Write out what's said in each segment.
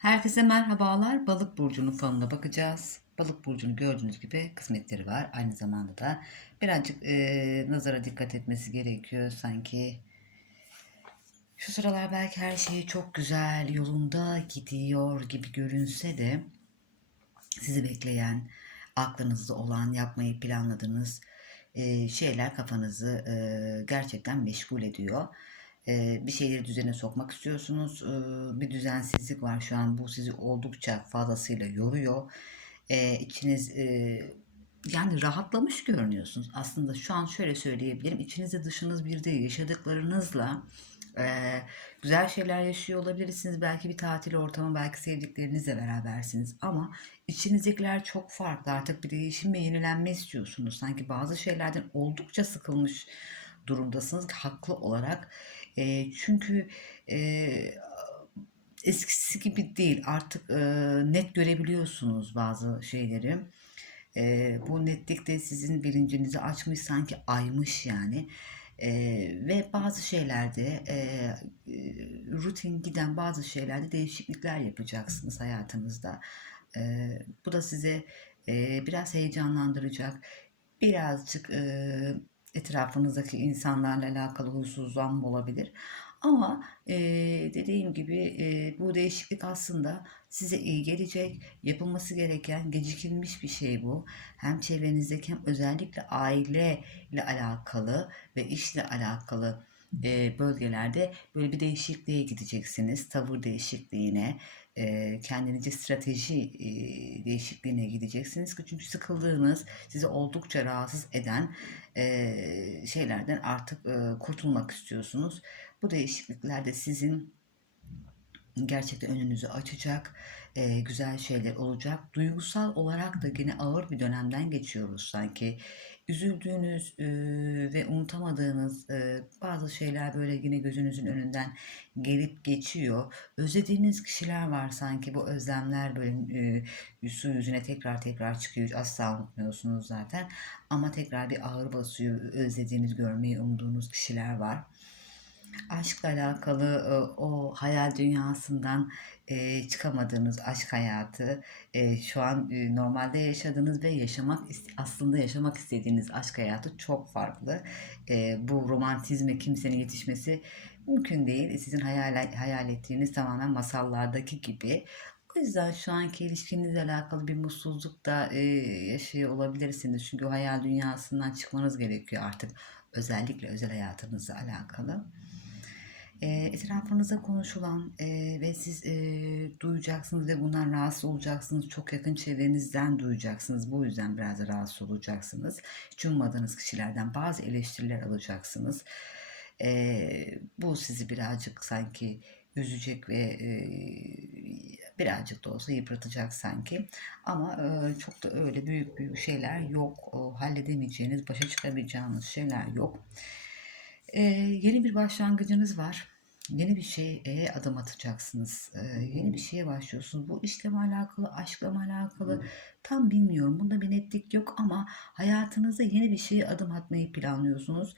Herkese merhabalar. Balık burcunun falına bakacağız. Balık burcunu gördüğünüz gibi kısmetleri var. Aynı zamanda da birazcık e, nazara dikkat etmesi gerekiyor sanki. Şu sıralar belki her şey çok güzel yolunda gidiyor gibi görünse de sizi bekleyen, aklınızda olan, yapmayı planladığınız e, şeyler kafanızı e, gerçekten meşgul ediyor. Bir şeyleri düzene sokmak istiyorsunuz. Bir düzensizlik var şu an. Bu sizi oldukça fazlasıyla yoruyor. İçiniz yani rahatlamış görünüyorsunuz. Aslında şu an şöyle söyleyebilirim. İçinizde dışınız bir değil. Yaşadıklarınızla e, güzel şeyler yaşıyor olabilirsiniz. Belki bir tatil ortamı, belki sevdiklerinizle berabersiniz. Ama içinizdekiler çok farklı. Artık bir değişim ve yenilenme istiyorsunuz. Sanki bazı şeylerden oldukça sıkılmış durumdasınız. Haklı olarak. E, çünkü e, eskisi gibi değil. Artık e, net görebiliyorsunuz bazı şeyleri. E, bu netlik de sizin bilincinizi açmış sanki aymış yani. E, ve bazı şeylerde e, rutin giden bazı şeylerde değişiklikler yapacaksınız hayatınızda. E, bu da size e, biraz heyecanlandıracak. Birazcık e, etrafınızdaki insanlarla alakalı huysuzlanma olabilir. Ama e, dediğim gibi e, bu değişiklik aslında size iyi gelecek. Yapılması gereken gecikilmiş bir şey bu. Hem çevrenizdeki hem özellikle aile ile alakalı ve işle alakalı e, bölgelerde böyle bir değişikliğe gideceksiniz. Tavır değişikliğine, e, kendinize strateji e, değişikliğine gideceksiniz. Çünkü sıkıldığınız, sizi oldukça rahatsız eden e, şeylerden artık e, kurtulmak istiyorsunuz. Bu değişiklikler de sizin gerçekten önünüzü açacak, e, güzel şeyler olacak. Duygusal olarak da yine ağır bir dönemden geçiyoruz sanki. Üzüldüğünüz e, ve unutamadığınız e, bazı şeyler böyle yine gözünüzün önünden gelip geçiyor. Özlediğiniz kişiler var sanki bu özlemler böyle e, su yüzüne tekrar tekrar çıkıyor. Asla unutmuyorsunuz zaten. Ama tekrar bir ağır basıyor. Özlediğiniz, görmeyi umduğunuz kişiler var aşkla alakalı e, o hayal dünyasından e, çıkamadığınız aşk hayatı e, şu an normalde yaşadığınız ve yaşamak aslında yaşamak istediğiniz aşk hayatı çok farklı. Bu romantizme kimsenin yetişmesi mümkün değil. Sizin hayal, hayal ettiğiniz tamamen masallardaki gibi. O yüzden şu anki ilişkinizle alakalı bir mutsuzluk da yaşıyor olabilirsiniz. Çünkü hayal dünyasından çıkmanız gerekiyor artık. Özellikle özel hayatınızla alakalı e, etrafınızda konuşulan e, ve siz e, duyacaksınız ve bundan rahatsız olacaksınız. Çok yakın çevrenizden duyacaksınız. Bu yüzden biraz rahatsız olacaksınız. Hiç ummadığınız kişilerden bazı eleştiriler alacaksınız. E, bu sizi birazcık sanki üzecek ve e, birazcık da olsa yıpratacak sanki. Ama e, çok da öyle büyük büyük şeyler yok. O, halledemeyeceğiniz, başa çıkabileceğiniz şeyler yok. Ee, yeni bir başlangıcınız var. Yeni bir şeye adım atacaksınız. Ee, yeni bir şeye başlıyorsunuz. Bu işle mi alakalı, aşkla mı alakalı tam bilmiyorum. Bunda bir netlik yok ama hayatınızda yeni bir şeye adım atmayı planlıyorsunuz.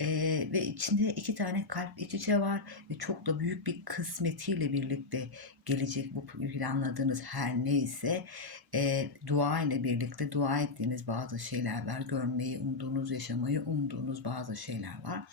Ee, ve içinde iki tane kalp iç içe var ve çok da büyük bir kısmetiyle birlikte gelecek bu planladığınız her neyse e, dua ile birlikte dua ettiğiniz bazı şeyler var. Görmeyi umduğunuz, yaşamayı umduğunuz bazı şeyler var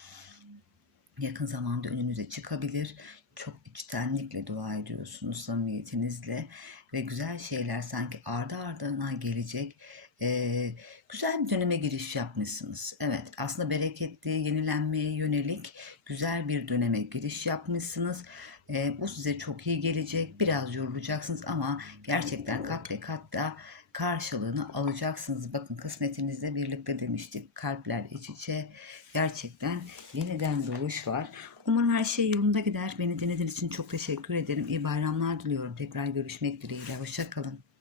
yakın zamanda önünüze çıkabilir. Çok içtenlikle dua ediyorsunuz samimiyetinizle ve güzel şeyler sanki ardı ardına gelecek. Ee, güzel bir döneme giriş yapmışsınız. Evet aslında bereketli, yenilenmeye yönelik güzel bir döneme giriş yapmışsınız. Ee, bu size çok iyi gelecek. Biraz yorulacaksınız ama gerçekten kat ve kat da karşılığını alacaksınız. Bakın kısmetinizle birlikte demiştik. Kalpler iç içe. Gerçekten yeniden doğuş var. Umarım her şey yolunda gider. Beni dinlediğiniz için çok teşekkür ederim. İyi bayramlar diliyorum. Tekrar görüşmek dileğiyle. Hoşçakalın.